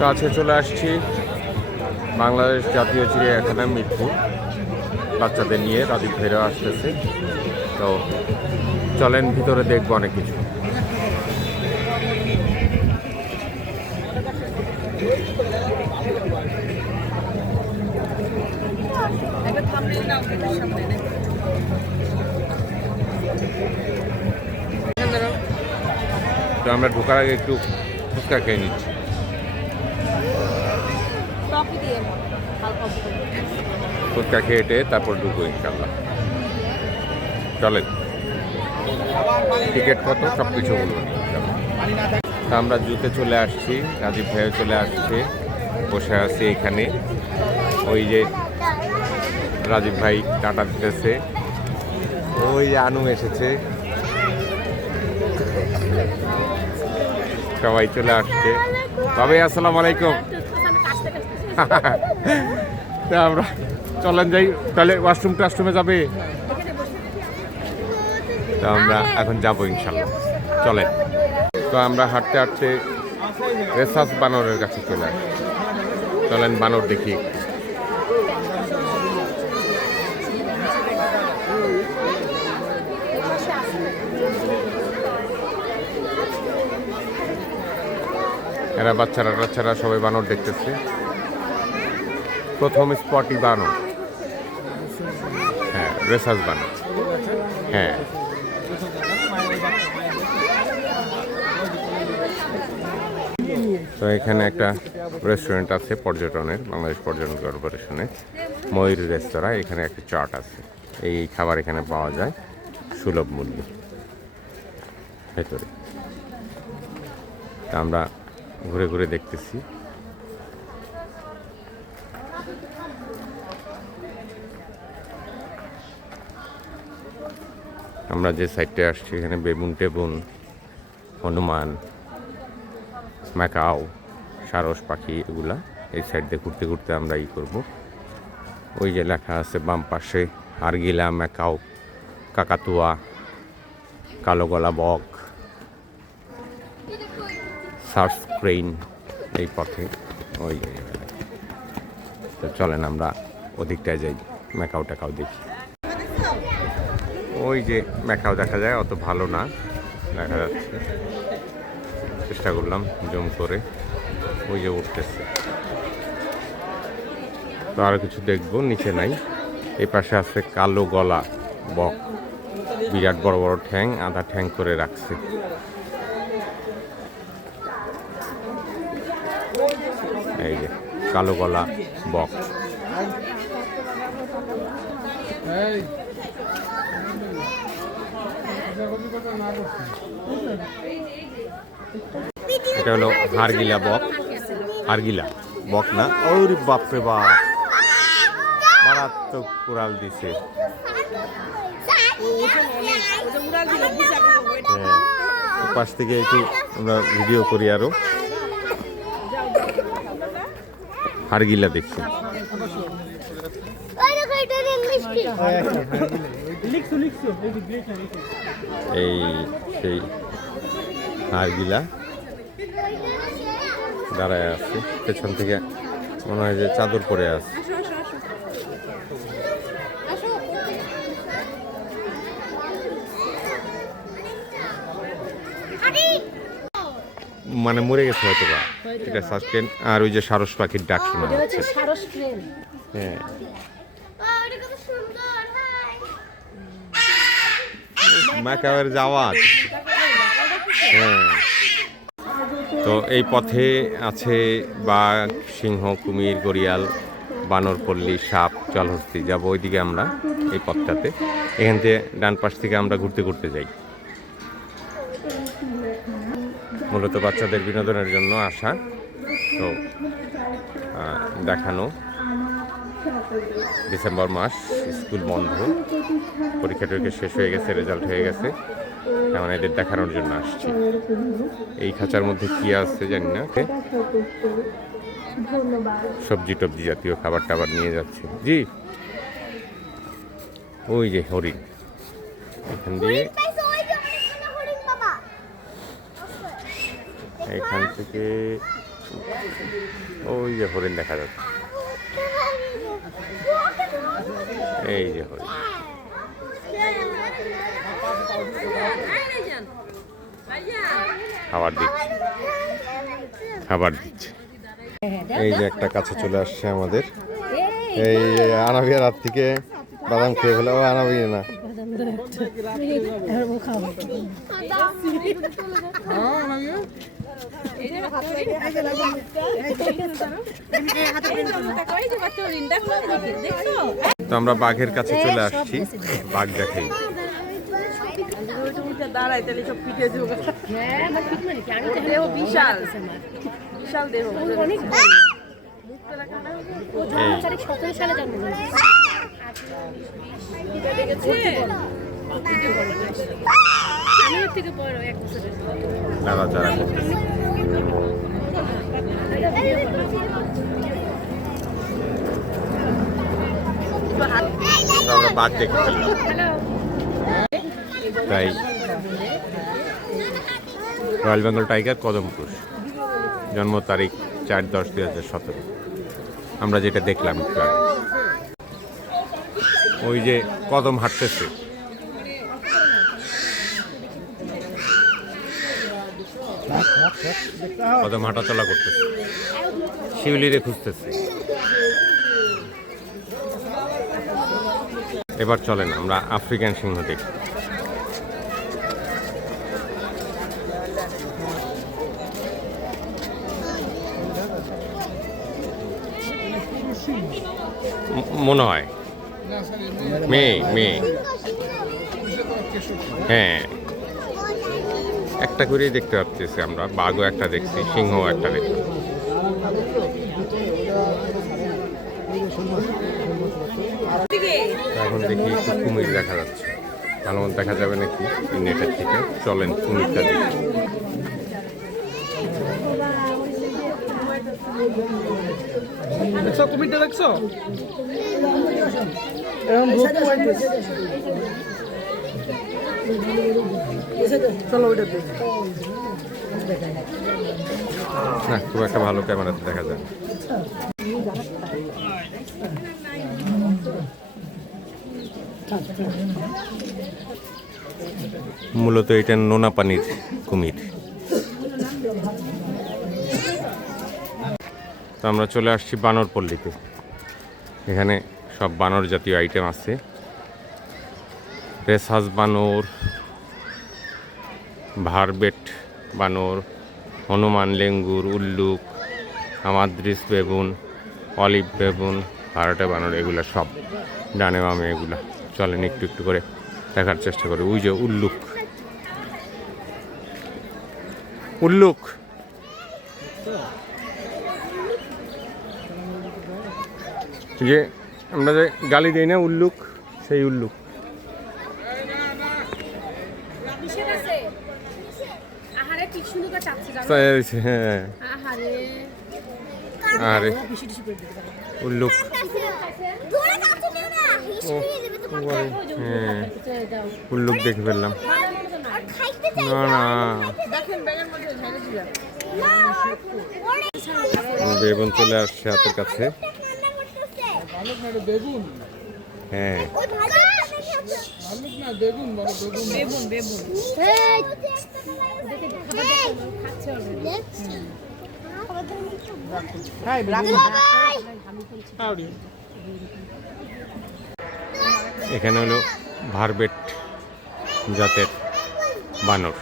কাছে চলে আসছি বাংলাদেশ জাতীয় চিড়িয়াখানা মিরপুর। বাচ্চাদের নিয়ে রাজীব ভাইরাও আসতেছে, তো চলেন ভিতরে দেখবো অনেক কিছু। তো আমরা ঢোকার আগে একটু ফুচকা খেয়ে নিচ্ছি। ফুচকা খেয়ে তারপর ঢুকবো ইনশাল্লাহ। চলেন, টিকিট কত সব কিছু বলবো। তা আমরা জুতে চলে আসছি, রাজীব ভাইও চলে আসছে, বসে আছি এখানে। ওই যে রাজীব ভাই টাটা দিতেছে, ওই আনু এসেছে, সবাই চলে আসছে। ভাই আসসালামু আলাইকুম। তা আমরা চলেন যাই তাহলে, ওয়াশরুমে যাবে, তো আমরা এখন যাবো ইনশাল্লাহ। চলেন। তো আমরা হাঁটতে হাঁটতে রেসাস বানরের কাছে চলে আসি। চলেন বানর দেখি। এরা বাচ্চারা সবাই বানর দেখতেছে। প্রথম স্পটই বানর, হ্যাঁ রেসাস বানর, হ্যাঁ। তো এখানে একটা রেস্টুরেন্ট আছে পর্যটনের, বাংলাদেশ পর্যটন কর্পোরেশনের ময়ূর রেস্তোরাঁ। এখানে একটা চার্ট আছে, এই খাবার এখানে পাওয়া যায় সুলভ মূল্যে ভেতরে। তা আমরা ঘুরে ঘুরে দেখতেছি। আমরা যে সাইডে আসছি এখানে বেবুন টেবুন, হনুমান, ম্যাকাও, সারস পাখি, এগুলা এই সাইড দিয়ে ঘুরতে ঘুরতে আমরা করব। ওই যে লেখা আছে বাম পাশে হারগিলা, ম্যাকাও, কাকাতুয়া, কালো গলা বক, সার্স ক্রেইন, এই পথে ওই। তো চলেন আমরা ওদিকটায় যাই, ম্যাকাও টাকাও দেখি। ওই যে ম্যাকাও দেখা যায়, অত ভালো না দেখা যাচ্ছে, চেষ্টা করলাম জুম করে। ওই যে উঠতেছে, তো আরো কিছু দেখবো, নিচে নাই। এই পাশে আছে কালো গলা বক, বিরাট বড় বড় ঠ্যাং, আধা ঠ্যাং করে রাখছে। এই যে কালো গলা বক। এটা হলো হারগিলা বক, হারগিলা বক না, ওরে বাপরে বাপ, মারাত্মক কুড়াল দিছে। পাশ থেকে একটু আমরা ভিডিও করি, আরো হারগিলা দেখছি। এই সেই হারগিলা দাঁড়ায় আছে, পেছন থেকে মনে হয় যে চাদর পরে আছে। মানে মরে গেছে হয়তো বা, এটা সাসপেন্ড। আর ওই যে সারস পাখির ডাক শোনা যাচ্ছে, হ্যাঁ। ম্যাকাওয়ের যাওয়ার, হ্যাঁ। তো এই পথে আছে বাঘ, সিংহ, কুমির, গড়িয়াল, বানরপল্লী, সাপ, জলহস্তি। যাবো ওইদিকে আমরা, এই পথটাতে। এখান থেকে ডান পাশ থেকে আমরা ঘুরতে ঘুরতে যাই। মূলত বাচ্চাদের বিনোদনের জন্য আসা, তো দেখানো। ডিসেম্বর মাস, স্কুল বন্ধ, পরীক্ষা টরীক্ষা শেষ হয়ে গেছে, রেজাল্ট হয়ে গেছে, এখন এদের দেখানোর জন্য আসছি। এই খাঁচার মধ্যে কি আছে জানি না, সবজি টবজি জাতীয় খাবার টাবার নিয়ে যাচ্ছে। জি, ওই যে হরিণ, এখান দিয়ে এখান থেকে ওই যে হরিণ দেখা যাচ্ছে, এই যে হরিণ খাবার দিচ্ছে। এই যে একটা কাছে চলে আসছে আমাদের, এই আনাবিয়া রাত থেকে বাদাম খেয়ে ফেলে। ও আনাবিয়া না, তো আমরা বাঘের কাছে চলে আসছি, বাঘ দেখাই। নাড়াচাড়া করতেছে। আমরা বাঘ দেখে ফেললাম। তাই রয়্যাল বেঙ্গল টাইগার কদমপুর, জন্ম তারিখ 4/10/2017। আমরা যেটা দেখলাম একটু আগে, ওই যে কদম হাঁটতেছে, কদম হাঁটাচলা করতেছে, শিউলিরে খুঁজতেছে। এবার চলেন আমরা আফ্রিকান সিংহ দেখি। মনে হয় মেয়ে, হ্যাঁ, একটা করেই দেখতে পাচ্ছি আমরা। বাঘও একটা দেখছি, সিংহও একটা দেখছি। এখন দেখি একটু কুমির দেখা যাচ্ছে, ভালো মতো দেখা যাবে নাকি নেটের থেকে। চলেন কুমিরটা দেখি। কুমিরটা দেখছো? চলো ওইটা দেখি। না, খুব একটা ভালো ক্যামেরাতে দেখা যায়। মূলত এটা নোনা পানির কুমির। তো আমরা চলে আসছি বানরপল্লীতে। এখানে সব বানর জাতীয় আইটেম আছে, রেসাস বানর, ভারবেট বানর, হনুমান লেঙ্গুর, উল্লুক, আমাদ্রিস বেগুন, অলিভ বেগুন, ভাড়াটে বানর, এগুলো সব ডানে বামে এগুলা। চলেন একটু একটু করে দেখার চেষ্টা করি। ওই যে উল্লুক, উল্লুক যে আমরা যে গালি দিই না, উল্লুক, সেই উল্লুক। হ্যাঁ, আরে উল্লুক, হ্যাঁ, উল্লুক দেখে ফেললাম। না না, বেগুন চলে আসছে হাতের কাছে। হ্যাঁ, এখানে হলো ভারবেট জাতের বানর।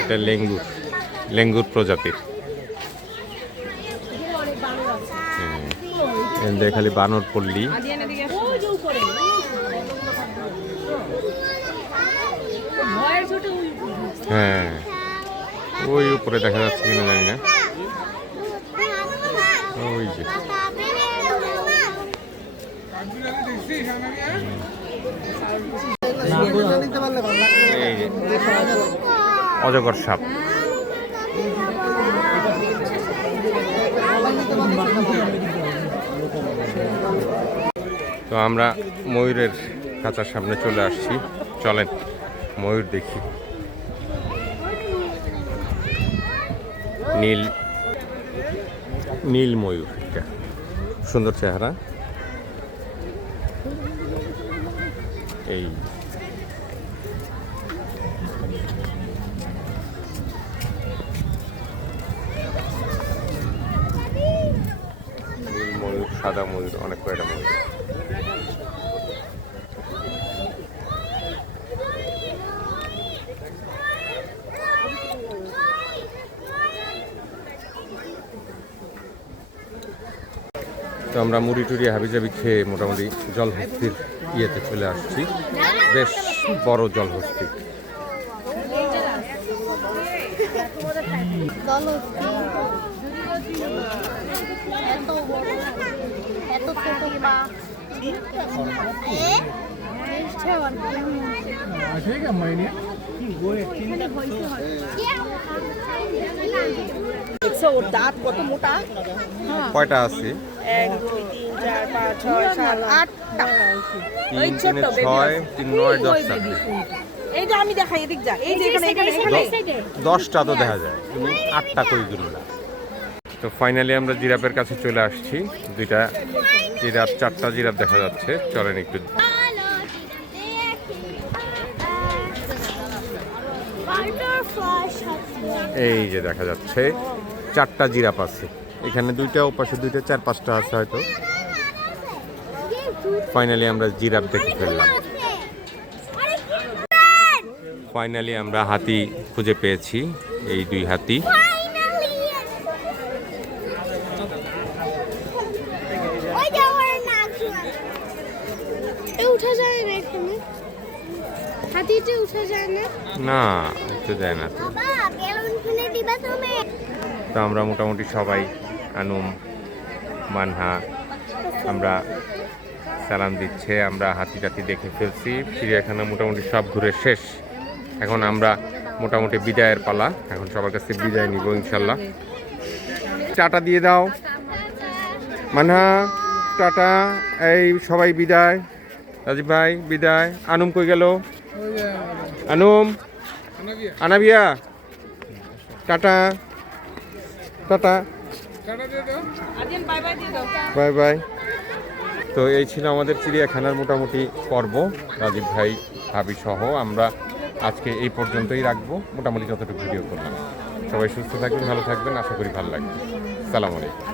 এটা লেঙ্গুর প্রজাতির। খালি বানরপল্লী। হ্যাঁ, ওই উপরে দেখা যাচ্ছে কিনা জানি না। ওই যে অজগর সাপ। তো আমরা ময়ূরের খাঁচার সামনে চলে আসছি, চলেন ময়ূর দেখি। নীল নীল ময়ূর, এটা সুন্দর চেহারা। এই নীল ময়ূর, সাদা ময়ূর, অনেক কয়টা ময়ূর। তো আমরা মুড়ি টুড়ি হাবিজাবি খেয়ে মোটামুটি জলহস্তির ইয়েতে চলে আসছি। বেশ বড় জলহস্তি। দেখছো ওর দাঁত কত মোটা? কয়টা আছে? 1 2 3 4 5 6 7 8টা। 3 3 6 3 9 10টা। এই যে আমি দেখাই, এদিক যা। এই যে এখানে 10টা তো দেখা যায়, তুমি 8টা কই দিলা। তো ফাইনালি আমরা জিরাফের কাছে চলে আসছি। দুইটা জিরাফ, 4টা জিরাফ দেখা যাচ্ছে। চলেন একটু। এই যে দেখা যাচ্ছে 4টা জিরাফ আছে এখানে, দুইটা ওপাশে দুইটা, 4 5টা আছে হয়তো। ফাইনালি আমরা জিরাফ দেখে ফেললাম। ফাইনালি আমরা হাতি খুঁজে পেয়েছি, এই 2 হাতি। উঠা যায় না এখানে, হাতিতে উঠা যায় না, না উঠতে যায় না। তো আমরা মোটামুটি সবাই, আনুম, মানহা, আমরা সালাম দিচ্ছে। আমরা হাতি টাতি দেখে ফেলছি, চিড়িয়াখানা মোটামুটি সব ঘুরে শেষ। এখন আমরা মোটামুটি বিদায়ের পালা। এখন সবার কাছে বিদায় নিব ইনশাল্লাহ। টাটা দিয়ে দাও মানহা, টাটা। এই সবাই বিদায়। রাজীব ভাই বিদায়। আনুম কই গেল? Anum, Anabia, tata tata, bye bye. তো এই ছিল আমাদের চিড়িয়াখানার মোটামুটি পর্ব। রাজীব ভাই, ভাবি সহ আমরা আজকে এই পর্যন্তই রাখবো। মোটামুটি যতটুকু ভিডিও করলাম। সবাই সুস্থ থাকবেন, ভালো থাকবেন, আশা করি ভালো লাগবে। সালাম আলাইকুম।